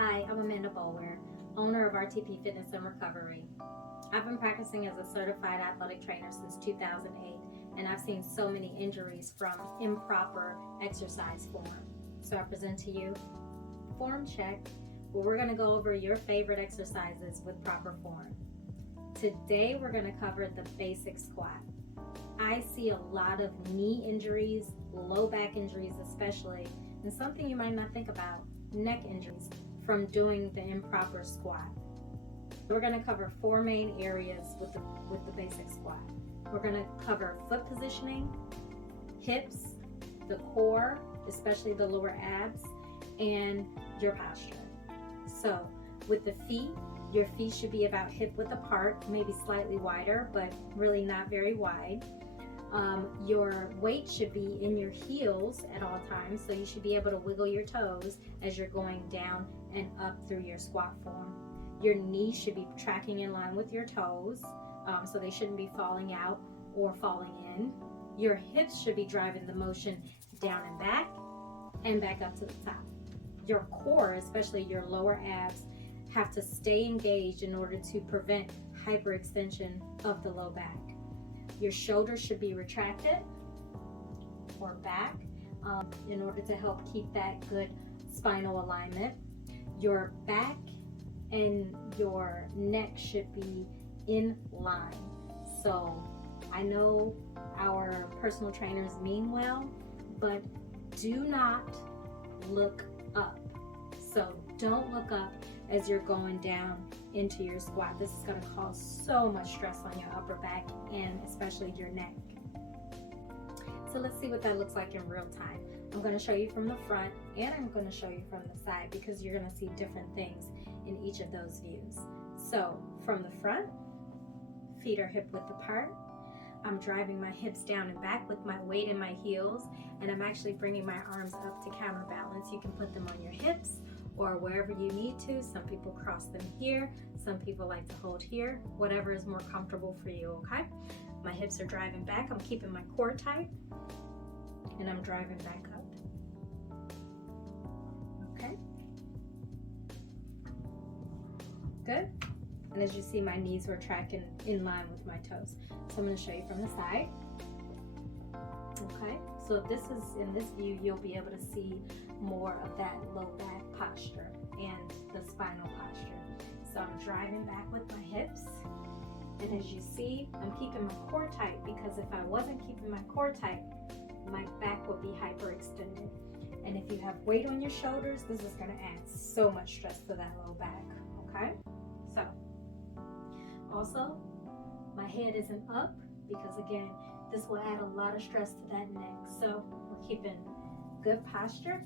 Hi, I'm Amanda Boulware, owner of RTP Fitness and Recovery. I've been practicing as a certified athletic trainer since 2008, and I've seen so many injuries from improper exercise form. So I present to you Form Check, where we're going to go over your favorite exercises with proper form. Today we're going to cover the basic squat. I see a lot of knee injuries, low back injuries especially, and something you might not think about, neck injuries from doing the improper squat. We're going to cover four main areas with the basic squat. We're going to cover foot positioning, hips, the core, especially the lower abs, and your posture. So with the feet, your feet should be about hip width apart, maybe slightly wider, but really not very wide. Your weight should be in your heels at all times, so you should be able to wiggle your toes as you're going down and up through your squat form. Your knees should be tracking in line with your toes, so they shouldn't be falling out or falling in. Your hips should be driving the motion down and back up to the top. Your core, especially your lower abs, have to stay engaged in order to prevent hyperextension of the low back. Your shoulders should be retracted or back in order to help keep that good spinal alignment. Your back and your neck should be in line. So I know our personal trainers mean well, but do not look up. So don't look up as you're going down into your squat. This is going to cause so much stress on your upper back and especially your neck. So let's see what that looks like in real time. I'm going to show you from the front and I'm going to show you from the side because you're going to see different things in each of those views. So from the front, feet are hip width apart. I'm driving my hips down and back with my weight in my heels, and I'm actually bringing my arms up to counterbalance. You can put them on your hips or wherever you need to. Some people cross them here, some people like to hold here, whatever is more comfortable for you, okay? My hips are driving back, I'm keeping my core tight, and I'm driving back up. Okay? Good? And as you see, my knees were tracking in line with my toes. So I'm going to show you from the side. Okay, so if this is in this view, you'll be able to see more of that low back posture and the spinal posture. So I'm driving back with my hips, and as you see, I'm keeping my core tight because if I wasn't keeping my core tight, my back would be hyperextended. And if you have weight on your shoulders, this is going to add so much stress to that low back. Okay, so also my head isn't up because again, this will add a lot of stress to that neck. So we're keeping good posture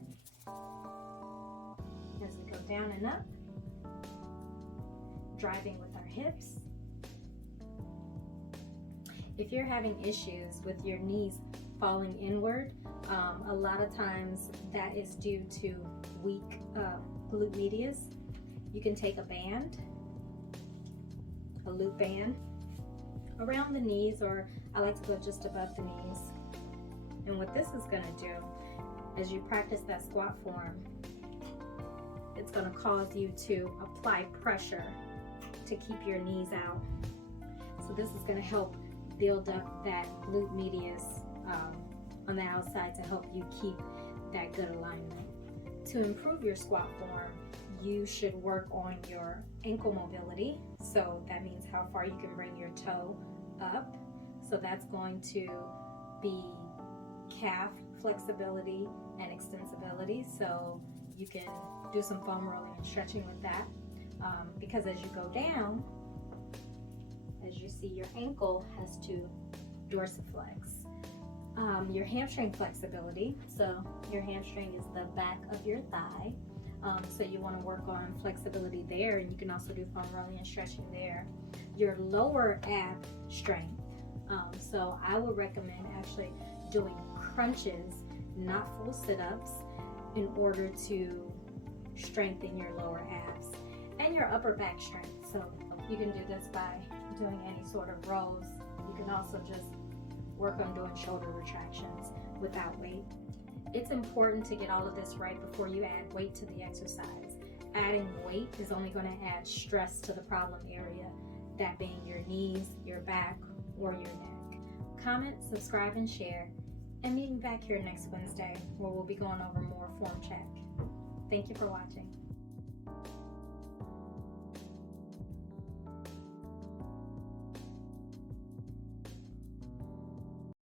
as we go down and up, driving with our hips. If you're having issues with your knees falling inward, a lot of times that is due to weak glute medius. You can take a band, a loop band, around the knees, or I like to go just above the knees. And what this is going to do, as you practice that squat form, it's going to cause you to apply pressure to keep your knees out. So this is going to help build up that glute medius on the outside to help you keep that good alignment. To improve your squat form, you should work on your ankle mobility. So that means how far you can bring your toe up. So that's going to be calf flexibility and extensibility. So you can do some foam rolling and stretching with that. Because as you go down, as you see, your ankle has to dorsiflex. Your hamstring flexibility. So your hamstring is the back of your thigh. So you want to work on flexibility there, and you can also do foam rolling and stretching there. Your lower ab strength. So I would recommend actually doing crunches, not full sit-ups, in order to strengthen your lower abs and your upper back strength. So you can do this by doing any sort of rows. You can also just work on doing shoulder retractions without weight. It's important to get all of this right before you add weight to the exercise. adding weight is only going to add stress to the problem area, that being your knees, your back, or your neck. Comment, subscribe, and share. And meet me back here next Wednesday where we'll be going over more form check. Thank you for watching.